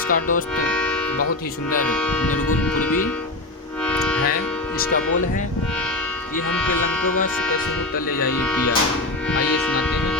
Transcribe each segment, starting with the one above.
नमस्कार दोस्त, बहुत ही सुंदर निर्गुण पूर्वी है। इसका बोल है कि हम के लंकवश कैसे तले जाइए पिया। आइए सुनाते हैं।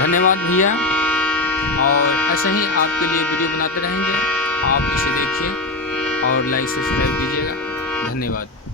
धन्यवाद भैया, और ऐसे ही आपके लिए वीडियो बनाते रहेंगे। आप इसे देखिए और लाइक सब्सक्राइब कीजिएगा। धन्यवाद।